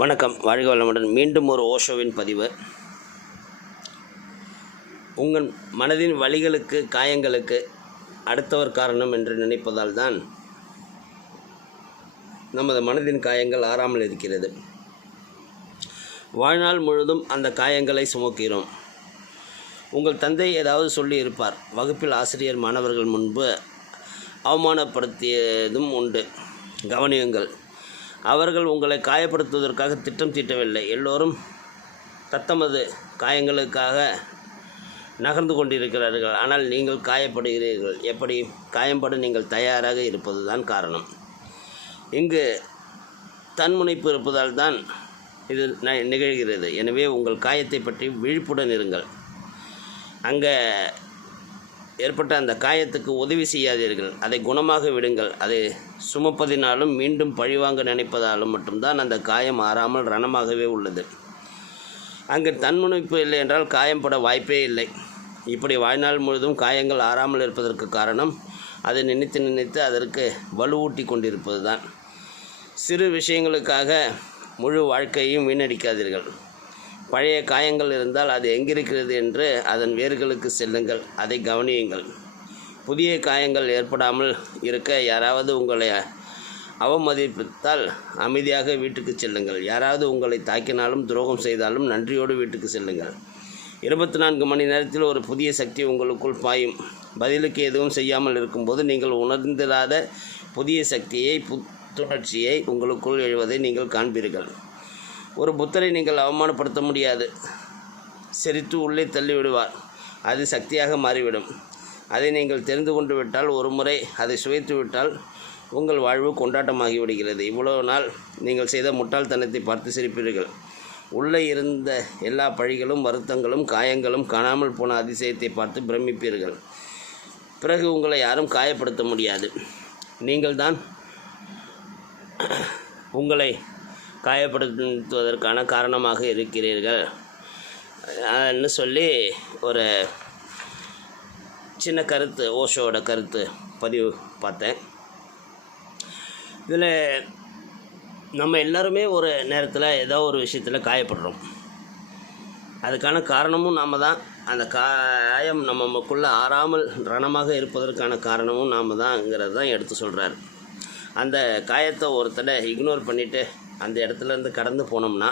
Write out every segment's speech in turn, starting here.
வணக்கம். வாழ்க வளமுடன். மீண்டும் ஒரு ஓஷோவின் பதிவு. உங்கள் மனதின் வழிகளுக்கு காயங்களுக்கு அடுத்தவர் காரணம் என்று நினைப்பதால் தான் நமது மனதின் காயங்கள் ஆறாமல் இருக்கிறது. வாழ்நாள் முழுதும் அந்த காயங்களை சுமக்கிறோம். உங்கள் தந்தை ஏதாவது சொல்லி இருப்பார் வகுப்பில் ஆசிரியர் மாணவர்கள் முன்பு அவமானப்படுத்தியதும் உண்டு. கவனியுங்கள். அவர்கள் உங்களை காயப்படுத்துவதற்காக திட்டம் தீட்டவில்லை. எல்லோரும் தத்தமது காயங்களுக்காக நகர்ந்து கொண்டிருக்கிறார்கள். ஆனால் நீங்கள் காயப்படுகிறீர்கள். எப்படி? காயம்பட நீங்கள் தயாராக இருப்பது தான் காரணம். இங்கு தன்முனைப்பு இருப்பதால் தான் இது ந- நிகழ்கிறது. எனவே உங்கள் காயத்தை பற்றி விழிப்புடன் இருங்கள். அங்கே ஏற்பட்ட அந்த காயத்துக்கு உதவி செய்யாதீர்கள். அதை குணமாக விடுங்கள். அதை சுமப்பதினாலும் மீண்டும் பழிவாங்க நினைப்பதாலும் மட்டும்தான் அந்த காயம் ஆறாமல் ரணமாகவே உள்ளது. அங்கு தன்முனைப்பு இல்லை என்றால் காயம்பட வாய்ப்பே இல்லை. இப்படி வாழ்நாள் முழுதும் காயங்கள் ஆறாமல் இருப்பதற்கு காரணம் அதை நினைத்து நினைத்து அதற்கு வலுவூட்டி கொண்டிருப்பது தான் சிறு விஷயங்களுக்காக முழு வாழ்க்கையையும் வீணடிக்காதீர்கள். பழைய காயங்கள் இருந்தால் அது எங்கிருக்கிறது என்று அதன் வேர்களுக்கு செல்லுங்கள். அதை கவனியுங்கள். புதிய காயங்கள் ஏற்படாமல் இருக்க யாராவது உங்களை அவமதிப்பித்தால் அமைதியாக வீட்டுக்கு செல்லுங்கள். யாராவது உங்களை தாக்கினாலும் துரோகம் செய்தாலும் நன்றியோடு வீட்டுக்கு செல்லுங்கள். இருபத்தி நான்கு மணி நேரத்தில் ஒரு புதிய சக்தி உங்களுக்குள் பாயும். பதிலுக்கு எதுவும் செய்யாமல் இருக்கும்போது நீங்கள் உணர்ந்திராத புதிய சக்தியை புத்துணர்ச்சியை உங்களுக்குள் எழுவதை நீங்கள் காண்பீர்கள். ஒரு புத்தரை நீங்கள் அவமானப்படுத்த முடியாது. சிரித்து உள்ளே தள்ளிவிடுவார். அது சக்தியாக மாறிவிடும். அதை நீங்கள் தெரிந்து கொண்டு விட்டால் ஒரு முறை அதை சுவைத்து விட்டால் உங்கள் வாழ்வு கொண்டாட்டமாகி விடுகிறது. இவ்வளவு நாள் நீங்கள் செய்த முட்டாள்தனத்தை பார்த்து சிரிப்பீர்கள். உள்ளே இருந்த எல்லா பழிகளும் வருத்தங்களும் காயங்களும் காணாமல் போன அதிசயத்தை பார்த்து பிரமிப்பீர்கள். பிறகு உங்களை யாரும் காயப்படுத்த முடியாது. நீங்கள்தான் உங்களை காயப்படுத்துவதற்கான காரணமாக இருக்கிறீர்கள். ன்னு சொல்லி ஒரு சின்ன கருத்து ஓஷோவோட கருத்து பதிவு பார்த்தேன். இதில் நம்ம எல்லாருமே ஒரு நேரத்தில் ஏதோ ஒரு விஷயத்தில் காயப்படுறோம். அதுக்கான காரணமும் நாம் தான். அந்த காயம் நம்மக்குள்ளே ஆறாமல் ரணமாக இருப்பதற்கான காரணமும் நாம் தான்ங்கிறது தான் எடுத்து சொல்கிறார் அந்த காயத்தை ஒருத்தரை இக்னோர் பண்ணிவிட்டு அந்த இடத்துல இருந்து கடந்து போனோம்னா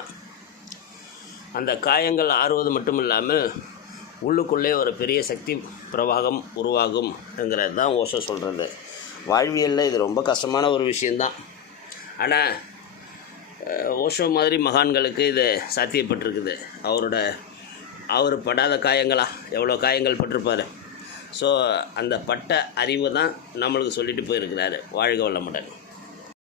அந்த காயங்கள் ஆறுவது மட்டும் இல்லாமல் உள்ளுக்குள்ளே ஒரு பெரிய சக்தி பிரவாகம் உருவாகும்ங்கிறது தான் ஓஷோ சொல்கிறது வாழ்வியலில் இது ரொம்ப கஷ்டமான ஒரு விஷயந்தான் ஆனால் ஓஷோ மாதிரி மகான்களுக்கு இது சாத்தியப்பட்டிருக்குது. அவரோட அவர் படாத காயங்களா? எவ்வளோ காயங்கள் பட்டிருப்பார்? ஸோ அந்த பட்ட அறிவு தான் நம்மளுக்கு சொல்லிட்டு போயிருக்கிறாரு வாழ்க வளமுடன்.